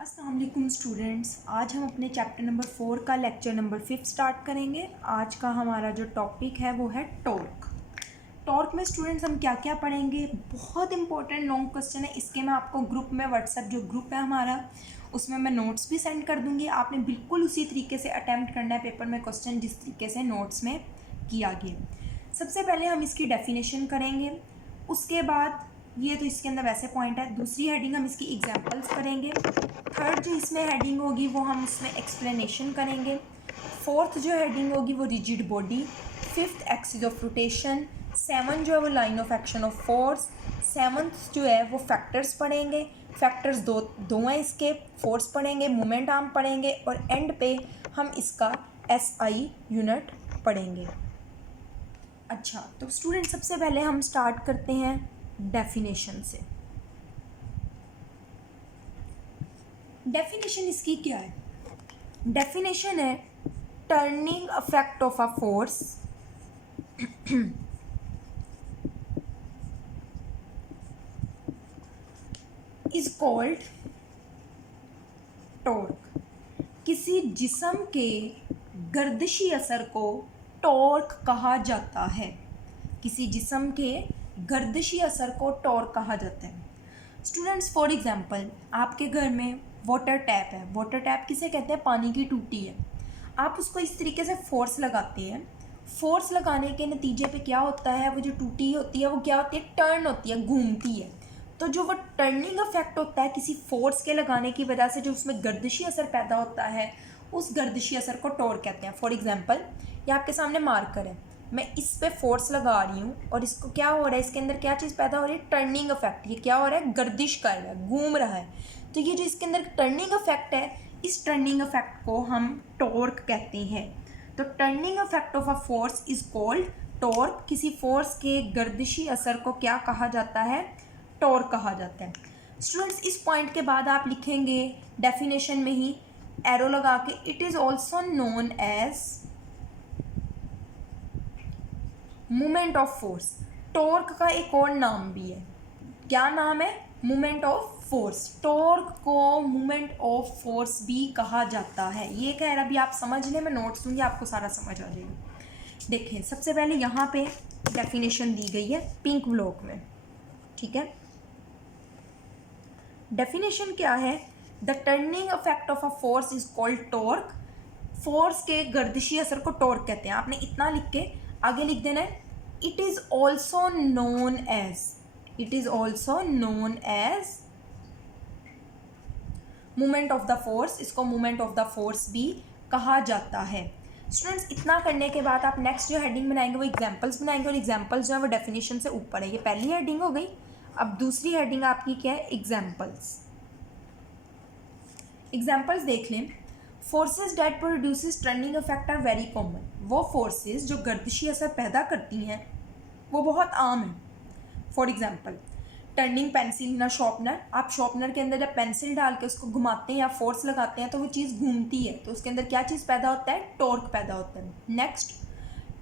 अस्सलाम वालेकुम स्टूडेंट्स, आज हम अपने चैप्टर नंबर 4 का लेक्चर नंबर 5 स्टार्ट करेंगे। आज का हमारा जो टॉपिक है वो है टॉर्क। टॉर्क में स्टूडेंट्स हम क्या क्या पढ़ेंगे, बहुत इंपॉर्टेंट लॉन्ग क्वेश्चन है। इसके मैं आपको ग्रुप में, व्हाट्सएप जो ग्रुप है हमारा, उसमें मैं नोट्स भी सेंड कर दूँगी। आपने बिल्कुल उसी तरीके से अटैम्प्ट करना है पेपर में क्वेश्चन जिस तरीके से नोट्स में किया गया। सबसे पहले हम इसकी डेफिनेशन करेंगे, उसके बाद ये तो इसके अंदर वैसे पॉइंट है। दूसरी हेडिंग हम इसकी एग्जांपल्स करेंगे। थर्ड जो इसमें हेडिंग होगी वो हम इसमें एक्सप्लेनेशन करेंगे। फोर्थ जो हेडिंग होगी वो rigid body. Fifth axis of rotation. Seven जो है वो line of action of force. Seventh जो है वो फैक्टर्स पढ़ेंगे। फैक्टर्स दो हैं इसके, फोर्स पढ़ेंगे, मोमेंट आर्म पढ़ेंगे, और एंड पे हम इसका SI यूनिट पढ़ेंगे। अच्छा, तो स्टूडेंट सबसे पहले हम स्टार्ट करते हैं डेफिनेशन से। डेफिनेशन इसकी क्या है? डेफिनेशन है turning effect of a force is called torque. किसी जिस्म के गर्दिशी असर को टॉर्क कहा जाता है। किसी जिस्म के गर्दिशी असर को टॉर्क कहा जाता है। स्टूडेंट्स, फॉर एग्जांपल आपके घर में वाटर टैप है। वाटर टैप किसे कहते हैं? पानी की टूटी है। आप उसको इस तरीके से फोर्स लगाते हैं। फोर्स लगाने के नतीजे पे क्या होता है, वो जो टूटी होती है वो क्या होती है? टर्न होती है, घूमती है। तो जो वो टर्निंग इफेक्ट होता है किसी फोर्स के लगाने की वजह से, जो उसमें गर्दिशी असर पैदा होता है, उस गर्दिशी असर को टॉर्क कहते हैं। फॉर एग्जांपल ये आपके सामने मार्कर है, मैं इस पे फोर्स लगा रही हूँ और इसको क्या हो रहा है, इसके अंदर क्या चीज़ पैदा हो रही है? Turning effect. ये क्या हो रहा है? गर्दिश कर रहा है, घूम रहा है। तो ये जो इसके अंदर टर्निंग इफेक्ट है, इस टर्निंग इफेक्ट को हम टॉर्क कहते हैं। तो turning effect of a force is called torque. किसी फोर्स के गर्दिशी असर को क्या कहा जाता है? टॉर्क कहा जाता है। स्टूडेंट्स, इस पॉइंट के बाद आप लिखेंगे डेफिनेशन में ही एरो लगा के, it is also known as moment of force. Torque का एक और नाम भी है। क्या नाम है? Moment of force. टॉर्क को मोमेंट ऑफ फोर्स भी कहा जाता है। ये कह रहा, अभी आप समझ लें, मैं नोट्स दूंगी आपको सारा समझ आ जाएगा। देखिए, सबसे पहले यहाँ पे डेफिनेशन दी गई है पिंक ब्लॉक में, ठीक है। डेफिनेशन क्या है? The turning effect of a force is called torque. Force के गर्दिशी असर को टॉर्क कहते हैं। आपने इतना लिख के आगे लिख देना है, it is also known as, it is also known as moment of the force. इसको मोमेंट ऑफ द फोर्स भी कहा जाता है। स्टूडेंट्स, इतना करने के बाद आप नेक्स्ट जो हेडिंग बनाएंगे वो एग्जाम्पल्स बनाएंगे, और एग्जाम्पल्स जो है वो डेफिनेशन से ऊपर है। ये पहली हेडिंग हो गई। अब दूसरी हेडिंग आपकी क्या है? एग्जाम्पल्स। एग्जाम्पल्स देख लें। Forces that produces turning effect are very common. वो फोर्सेज जो गर्दिशी असर पैदा करती हैं वो बहुत आम है। फॉर एग्जाम्पल, टर्निंग पेंसिल ना शॉर्पनर। आप शॉर्पनर के अंदर जब पेंसिल डाल के उसको घुमाते हैं या फोर्स लगाते हैं तो वो चीज़ घूमती है, तो उसके अंदर क्या चीज़ पैदा होता है? टॉर्क पैदा होता है। Next,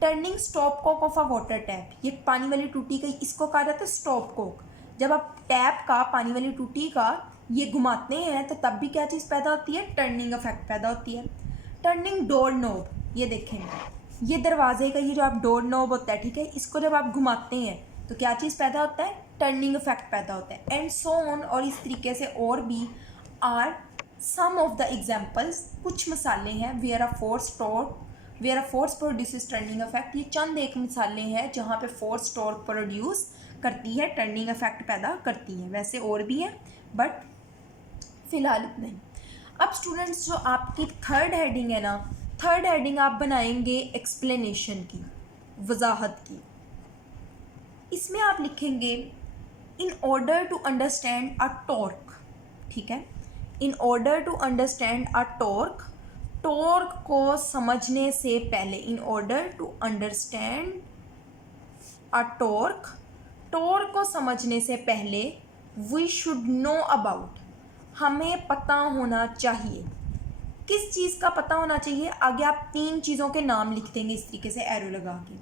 turning stop cock of a water tap. ये पानी वाली टूटी का, इसको कहा जाता है स्टॉप कॉक। जब आप टैप का, पानी वाली टूटी का ये घुमाते हैं तो तब भी क्या चीज़ पैदा होती है? टर्निंग इफेक्ट पैदा होती है। टर्निंग डोर नोब, ये देखें, ये दरवाजे का ये जो आप डोर नोब होता है, ठीक है, इसको जब आप घुमाते हैं तो क्या चीज़ पैदा होता है? टर्निंग इफेक्ट पैदा होता है। एंड सो ऑन, और इस तरीके से और भी are some of the examples. कुछ मिसालें हैं where a force torque, where a force produces turning effect. ये चंद एक मिसालें हैं जहाँ पे फोर्स टॉर्क प्रोड्यूस करती है, टर्निंग इफेक्ट पैदा करती है। वैसे और भी है बट फिलहाल इतना ही। अब स्टूडेंट्स, जो आपकी थर्ड हेडिंग है ना, थर्ड हेडिंग आप बनाएंगे एक्सप्लेनेशन की, वजाहत की। इसमें आप लिखेंगे in order to understand a torque, ठीक है। In order to understand a torque, torque को समझने से पहले, in order to understand a torque, torque को समझने से पहले वी शुड नो अबाउट, हमें पता होना चाहिए। किस चीज़ का पता होना चाहिए? आगे आप तीन चीज़ों के नाम लिख देंगे इस तरीके से एरो लगा के।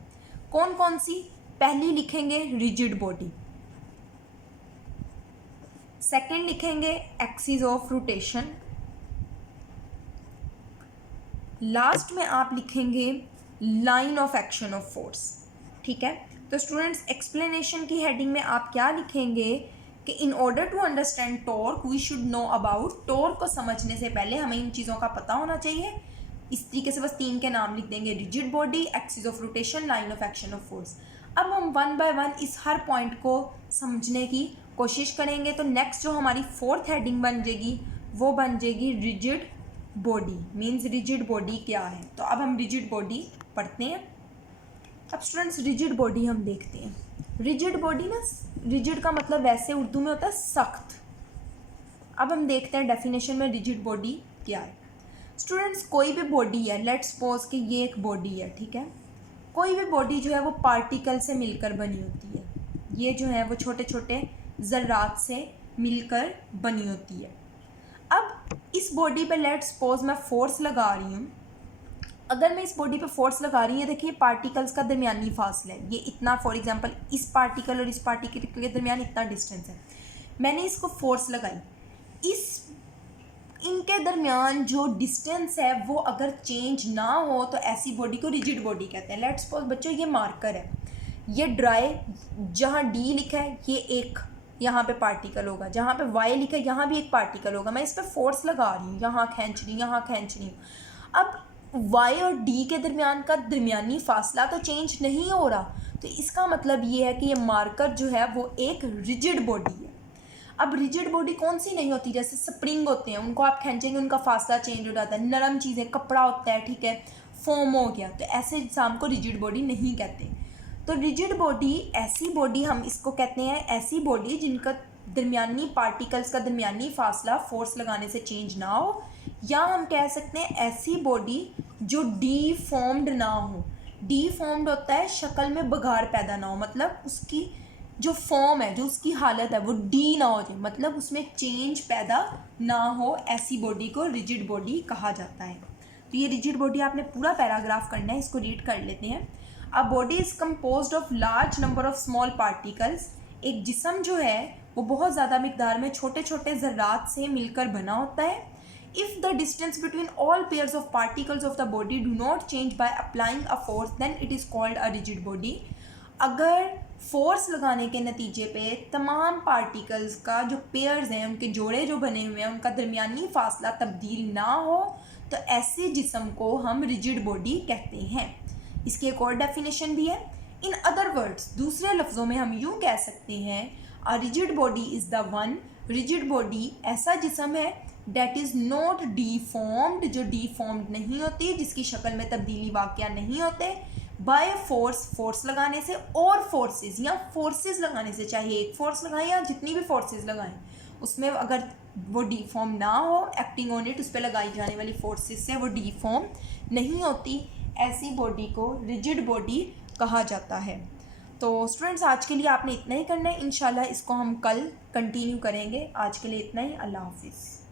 कौन कौन सी? पहली लिखेंगे रिजिड बॉडी, सेकंड लिखेंगे एक्सिस ऑफ रोटेशन, लास्ट में आप लिखेंगे line of action of force, ठीक है। तो स्टूडेंट्स एक्सप्लेनेशन की हेडिंग में आप क्या लिखेंगे कि in order to understand torque we should know about, torque को समझने से पहले हमें इन चीज़ों का पता होना चाहिए। इस तरीके से बस 3 के नाम लिख देंगे, rigid body, axis of rotation, line of action of force. अब हम 1 बाय 1 इस हर पॉइंट को समझने की कोशिश करेंगे। तो नेक्स्ट जो हमारी 4th हेडिंग बन जाएगी वो बन जाएगी rigid body, means rigid body क्या है। तो अब हम रिजिड बॉडी पढ़ते हैं। अब स्टूडेंट्स रिजिड बॉडी हम देखते हैं। रिजिड बॉडी ना, रिजिड का मतलब वैसे उर्दू में होता है सख्त। अब हम देखते हैं डेफिनेशन में रिजिड बॉडी क्या है। स्टूडेंट्स कोई भी बॉडी है, लेट्स सपोज कि ये एक बॉडी है, ठीक है। कोई भी बॉडी जो है वो पार्टिकल से मिलकर बनी होती है। ये जो है वो छोटे छोटे ज़र्रात से मिलकर बनी होती है। अब इस बॉडी पे लेट्स सपोज मैं फोर्स लगा रही हूँ। अगर मैं इस बॉडी पे फोर्स लगा रही हूँ, देखिए पार्टिकल्स का दरमियानी फासला है, ये इतना, फॉर एग्जांपल इस पार्टिकल और इस पार्टिकल के दरमियान इतना डिस्टेंस है। मैंने इसको फोर्स लगाई, इनके दरमियान जो डिस्टेंस है वो अगर चेंज ना हो तो ऐसी बॉडी को रिजिड बॉडी कहते हैं। लेट्स सपोज बच्चों ये मार्कर है, ये ड्राई, जहाँ डी लिखा है ये एक यहाँ पे पार्टिकल होगा, जहाँ पे वाई लिखा है यहाँ भी एक पार्टिकल होगा। मैं इस पर फोर्स लगा रही हूँ, यहाँ खींच रही हूँ, यहाँ खींच रही हूँ। अब वाई और डी के दरमियान का दरमियानी फासला तो चेंज नहीं हो रहा, तो इसका मतलब ये है कि ये मार्कर जो है वो एक रिजिड बॉडी है। अब रिजिड बॉडी कौन सी नहीं होती, जैसे स्प्रिंग होते हैं, उनको आप खींचेंगे उनका फासला चेंज हो जाता है। नरम चीज़ें, कपड़ा होता है, ठीक है, फोम हो गया, तो ऐसे एग्जाम को रिजिड बॉडी नहीं कहते। तो रिजिड बॉडी ऐसी बॉडी, हम इसको कहते हैं ऐसी बॉडी जिनका दरमियानी पार्टिकल्स का दरमियानी फासला फोर्स लगाने से चेंज ना हो, या हम कह सकते हैं ऐसी बॉडी जो डीफॉर्म्ड ना हो। डीफॉर्म्ड होता है शक्ल में बघार पैदा ना हो, मतलब उसकी जो फॉर्म है, जो उसकी हालत है वो डी ना हो जाए, मतलब उसमें चेंज पैदा ना हो, ऐसी बॉडी को रिजिड बॉडी कहा जाता है। तो ये रिजिड बॉडी आपने पूरा पैराग्राफ करना है, इसको रीड कर लेते हैं। A body is composed of large number of small particles. एक जिस्म जो है वो बहुत ज़्यादा मिकदार में छोटे छोटे ज़र्रात से मिलकर बना होता है। If the distance between all pairs of particles of the body do not change by applying a force then it is called a rigid body. अगर फोर्स लगाने के नतीजे पे तमाम पार्टिकल्स का जो पेयर्स हैं, उनके जोड़े जो बने हुए हैं, उनका दरमियानी फासला तब्दील ना हो, तो ऐसे जिस्म को हम रिजिड बॉडी कहते हैं। इसकी एक और डेफिनेशन भी है। इन अदर वर्ड्स, दूसरे लफ्ज़ों में हम यूँ कह सकते हैं, अ rigid body is the one, rigid body ऐसा जिस्म है डेट इज़ नॉट डीफॉर्म्ड, जो डीफॉर्म्ड नहीं होती, जिसकी शक्ल में तब्दीली वाक़या नहीं होते, बाय फोर्स, फोर्स लगाने से, और फोर्सेस या फोर्सेस लगाने से, चाहे एक फोर्स लगाएं या जितनी भी फोर्सेस लगाएं, उसमें अगर वो डीफॉर्म ना हो, एक्टिंग ऑन इट, उस पर लगाई जाने वाली फोर्सेस से वो डीफॉर्म नहीं होती, ऐसी बॉडी को रिजिड बॉडी कहा जाता है। तो स्टूडेंट्स आज के लिए आपने इतना ही करना है, इंशाल्लाह इसको हम कल कंटिन्यू करेंगे। आज के लिए इतना ही, अल्लाह हाफिज़।